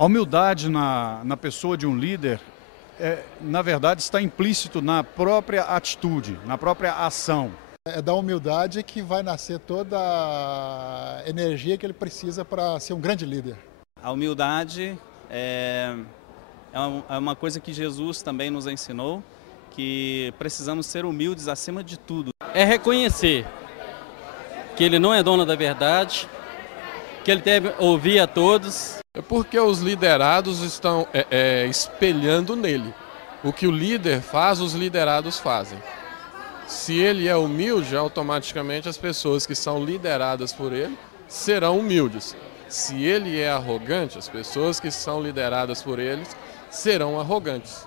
A humildade na pessoa de um líder, na verdade, está implícito na própria atitude, na própria ação. É da humildade que vai nascer toda a energia que ele precisa para ser um grande líder. A humildade é uma coisa que Jesus também nos ensinou, que precisamos ser humildes acima de tudo. É reconhecer que ele não é dono da verdade, que ele deve ouvir a todos. É porque os liderados estão espelhando nele. O que o líder faz, os liderados fazem. Se ele é humilde, automaticamente as pessoas que são lideradas por ele serão humildes. Se ele é arrogante, as pessoas que são lideradas por ele serão arrogantes.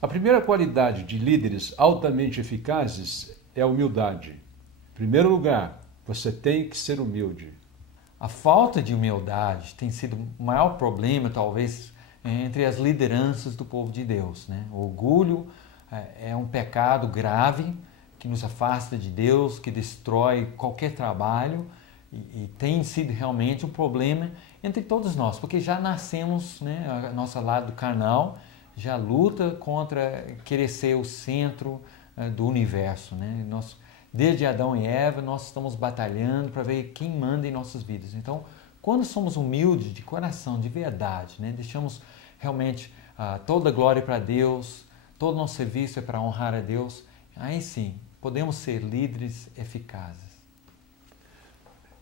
A primeira qualidade de líderes altamente eficazes é a humildade. Em primeiro lugar, você tem que ser humilde. A falta de humildade tem sido o maior problema, talvez, entre as lideranças do povo de Deus, né? O orgulho é um pecado grave que nos afasta de Deus, que destrói qualquer trabalho e tem sido realmente um problema entre todos nós, porque já nascemos, né, a nossa lado carnal já luta contra querer ser o centro do universo, né? Desde Adão e Eva, nós estamos batalhando para ver quem manda em nossas vidas. Então, quando somos humildes, de coração, de verdade, né, deixamos realmente toda a glória para Deus, todo o nosso serviço é para honrar a Deus, aí sim, podemos ser líderes eficazes.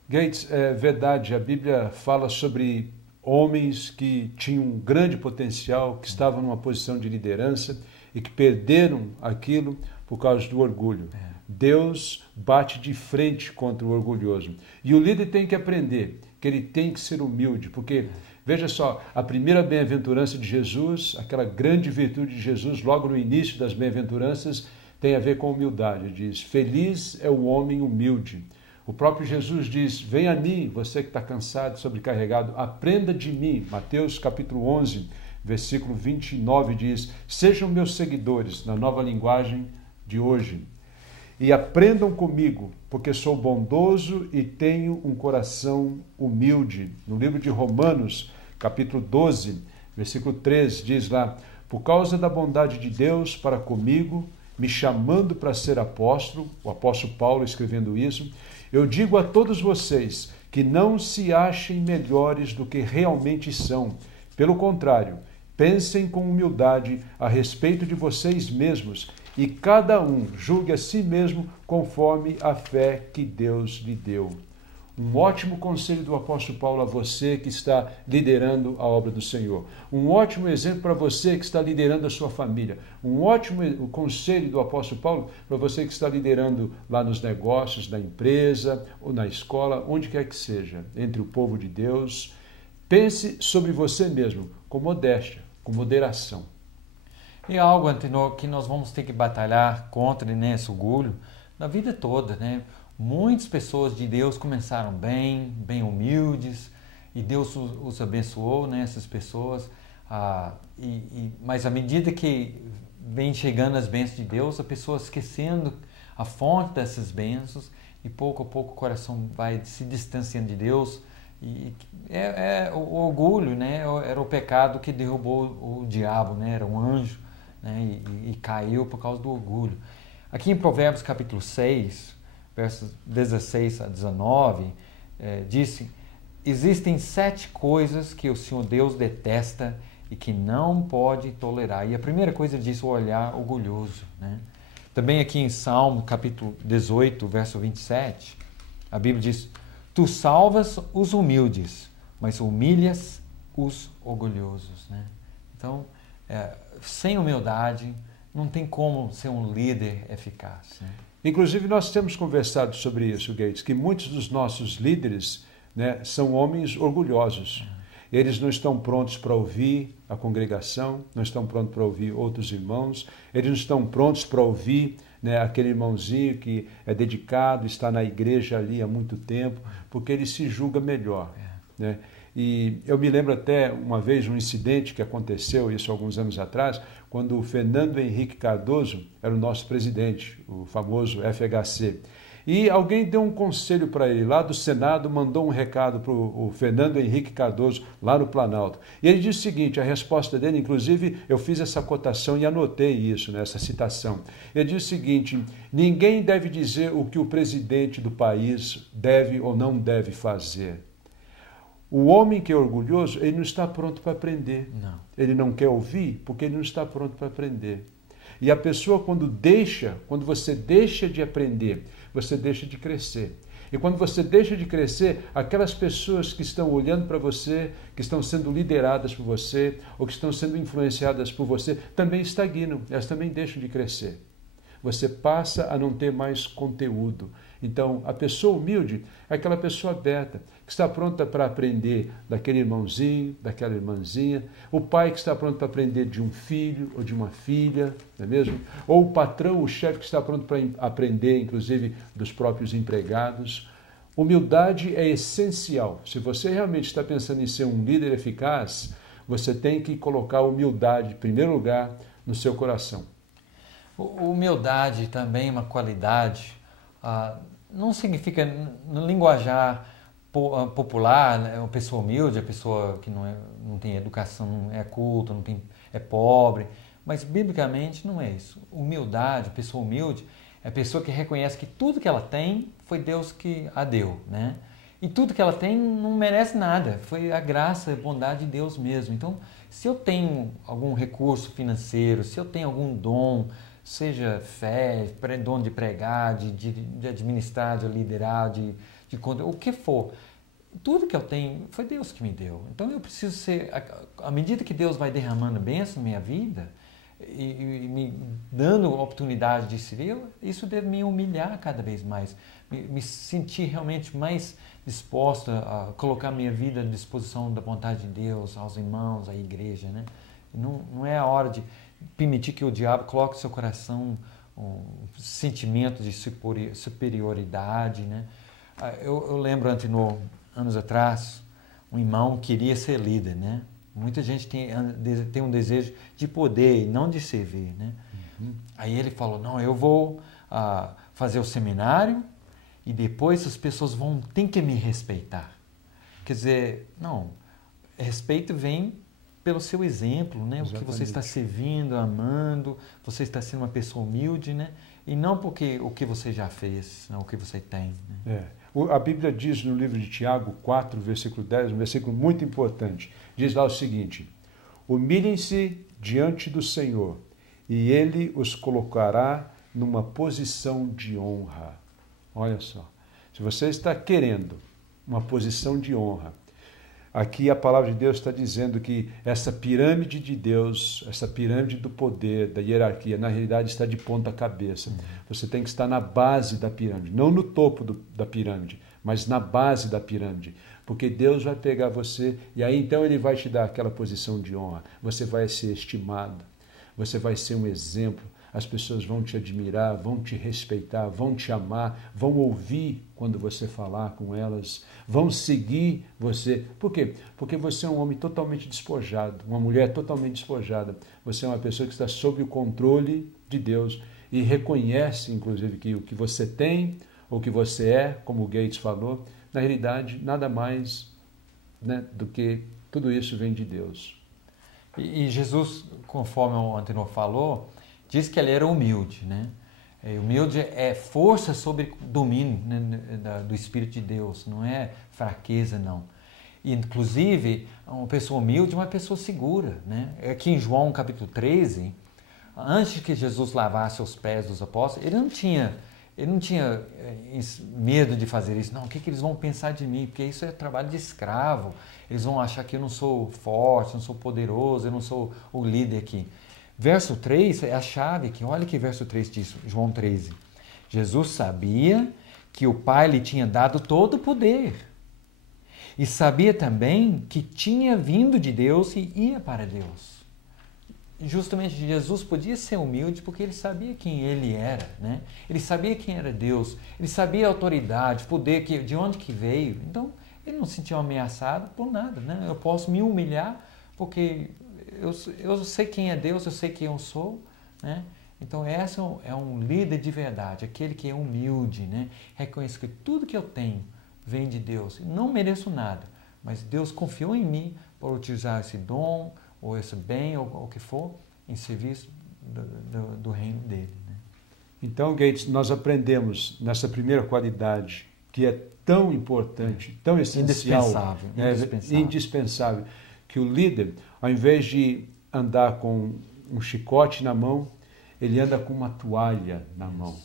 Gates, é verdade, a Bíblia fala sobre homens que tinham um grande potencial, que estavam numa posição de liderança e que perderam aquilo por causa do orgulho. Deus bate de frente contra o orgulhoso. E o líder tem que aprender que ele tem que ser humilde, porque, veja só, a primeira bem-aventurança de Jesus, aquela grande virtude de Jesus, logo no início das bem-aventuranças, tem a ver com humildade. Diz, feliz é o homem humilde. O próprio Jesus diz, venha a mim, você que está cansado, sobrecarregado, aprenda de mim. Mateus capítulo 11, versículo 29 diz, sejam meus seguidores, na nova linguagem de hoje. E aprendam comigo, porque sou bondoso e tenho um coração humilde. No livro de Romanos, capítulo 12, versículo 3, diz lá, por causa da bondade de Deus para comigo, me chamando para ser apóstolo, o apóstolo Paulo escrevendo isso, eu digo a todos vocês que não se achem melhores do que realmente são. Pelo contrário, pensem com humildade a respeito de vocês mesmos e cada um julgue a si mesmo conforme a fé que Deus lhe deu. Um ótimo conselho do apóstolo Paulo a você que está liderando a obra do Senhor. Um ótimo exemplo para você que está liderando a sua família. Um ótimo conselho do apóstolo Paulo para você que está liderando lá nos negócios, na empresa ou na escola, onde quer que seja, entre o povo de Deus. Pense sobre você mesmo com modéstia, com moderação. E algo que nós vamos ter que batalhar contra, né, esse orgulho na vida toda, né? Muitas pessoas de Deus começaram bem humildes, e Deus os abençoou, né, essas pessoas. Mas à medida que vem chegando as bênçãos de Deus, a pessoa esquecendo a fonte dessas bênçãos, e pouco a pouco o coração vai se distanciando de Deus. E o orgulho, né, era o pecado que derrubou o diabo, né, era um anjo, né, e caiu por causa do orgulho. Aqui em Provérbios capítulo 6, versos 16 a 19, diz, existem 7 coisas que o Senhor Deus detesta e que não pode tolerar. E a primeira coisa diz o olhar orgulhoso, né? Também aqui em Salmo capítulo 18, verso 27, a Bíblia diz, tu salvas os humildes, mas humilhas os orgulhosos, né? Então, sem humildade, não tem como ser um líder eficaz, né? Inclusive, nós temos conversado sobre isso, Gates, que muitos dos nossos líderes, né, são homens orgulhosos. Eles não estão prontos para ouvir a congregação, não estão prontos para ouvir outros irmãos, eles não estão prontos para ouvir, né, aquele irmãozinho que é dedicado, está na igreja ali há muito tempo, porque ele se julga melhor, né? E eu me lembro até uma vez um incidente que aconteceu, isso alguns anos atrás, quando o Fernando Henrique Cardoso era o nosso presidente, o famoso FHC. E alguém deu um conselho para ele, lá do Senado, mandou um recado para o Fernando Henrique Cardoso, lá no Planalto. E ele disse o seguinte, a resposta dele, inclusive eu fiz essa cotação e anotei isso, essa citação. Ele disse o seguinte, ninguém deve dizer o que o presidente do país deve ou não deve fazer. O homem que é orgulhoso, ele não está pronto para aprender. Não. Ele não quer ouvir porque ele não está pronto para aprender. E a pessoa quando você deixa de aprender, você deixa de crescer. E quando você deixa de crescer, aquelas pessoas que estão olhando para você, que estão sendo lideradas por você, ou que estão sendo influenciadas por você, também estagnam, elas também deixam de crescer. Você passa a não ter mais conteúdo. Então, a pessoa humilde é aquela pessoa aberta, que está pronta para aprender daquele irmãozinho, daquela irmãzinha, o pai que está pronto para aprender de um filho ou de uma filha, não é mesmo? Ou o patrão, o chefe que está pronto para aprender, inclusive, dos próprios empregados. Humildade é essencial. Se você realmente está pensando em ser um líder eficaz, você tem que colocar a humildade, em primeiro lugar, no seu coração. Humildade também é uma qualidade, não significa, no linguajar popular, né, uma pessoa humilde, a pessoa que não tem educação, não é culta, é pobre, mas biblicamente não é isso. Humildade, pessoa humilde, é a pessoa que reconhece que tudo que ela tem foi Deus que a deu, né? E tudo que ela tem não merece nada, foi a graça, a bondade de Deus mesmo. Então, se eu tenho algum recurso financeiro, se eu tenho algum dom, seja fé, dom de pregar, de administrar, de liderar, de o que for, tudo que eu tenho foi Deus que me deu. Então eu preciso ser, à medida que Deus vai derramando bênção na minha vida e me dando oportunidade de servir, isso deve me humilhar cada vez mais, me sentir realmente mais disposto a colocar minha vida à disposição da vontade de Deus, aos irmãos, à igreja, né? Não é a hora de permitir que o diabo coloque no seu coração um sentimento de superioridade, né? Eu lembro, anos atrás, um irmão queria ser líder, né? Muita gente tem um desejo de poder e não de servir, né? Uhum. Aí ele falou, não, eu vou fazer o seminário e depois as pessoas têm que me respeitar. Quer dizer, não, respeito vem pelo seu exemplo, né? O que você está servindo, amando, você está sendo uma pessoa humilde, né? E não porque o que você já fez, não o que você tem. Né? A Bíblia diz no livro de Tiago 4, versículo 10, um versículo muito importante, diz lá o seguinte, humilhem-se diante do Senhor e Ele os colocará numa posição de honra. Olha só, se você está querendo uma posição de honra, aqui a palavra de Deus está dizendo que essa pirâmide de Deus, essa pirâmide do poder, da hierarquia, na realidade está de ponta cabeça. Você tem que estar na base da pirâmide, não no topo da pirâmide, mas na base da pirâmide. Porque Deus vai pegar você e aí então Ele vai te dar aquela posição de honra. Você vai ser estimado, você vai ser um exemplo. As pessoas vão te admirar, vão te respeitar, vão te amar, vão ouvir quando você falar com elas, vão seguir você. Por quê? Porque você é um homem totalmente despojado, uma mulher totalmente despojada. Você é uma pessoa que está sob o controle de Deus e reconhece, inclusive, que o que você tem, ou o que você é, como o Gates falou, na realidade, nada mais, né, do que tudo isso vem de Deus. E Jesus, conforme o Antenor falou, diz que ele era humilde, né? Humilde é força sobre domínio, né, do Espírito de Deus, não é fraqueza, não. E, inclusive, uma pessoa humilde é uma pessoa segura, né? Aqui em João capítulo 13, antes que Jesus lavasse os pés dos apóstolos, ele não tinha medo de fazer isso. Não, o que eles vão pensar de mim? Porque isso é trabalho de escravo. Eles vão achar que eu não sou forte, não sou poderoso, eu não sou o líder aqui. Verso 3 é a chave aqui. Olha que verso 3 diz, João 13. Jesus sabia que o Pai lhe tinha dado todo o poder. E sabia também que tinha vindo de Deus e ia para Deus. Justamente Jesus podia ser humilde porque ele sabia quem ele era, né? Ele sabia quem era Deus. Ele sabia a autoridade, poder, de onde que veio. Então, ele não se sentia ameaçado por nada, né? Eu posso me humilhar porque eu sei quem é Deus, eu sei quem eu sou, né? Então, esse é um líder de verdade, aquele que é humilde, né? Reconhece que tudo que eu tenho vem de Deus. Não mereço nada, mas Deus confiou em mim para utilizar esse dom, ou esse bem, ou o que for, em serviço do reino dele. Né? Então, Gates, nós aprendemos nessa primeira qualidade, que é tão importante, tão essencial, indispensável, que o líder, ao invés de andar com um chicote na mão, ele anda com uma toalha na mão,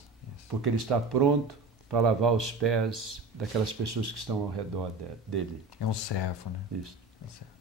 porque ele está pronto para lavar os pés daquelas pessoas que estão ao redor dele. É um servo, né? Isso. É um servo.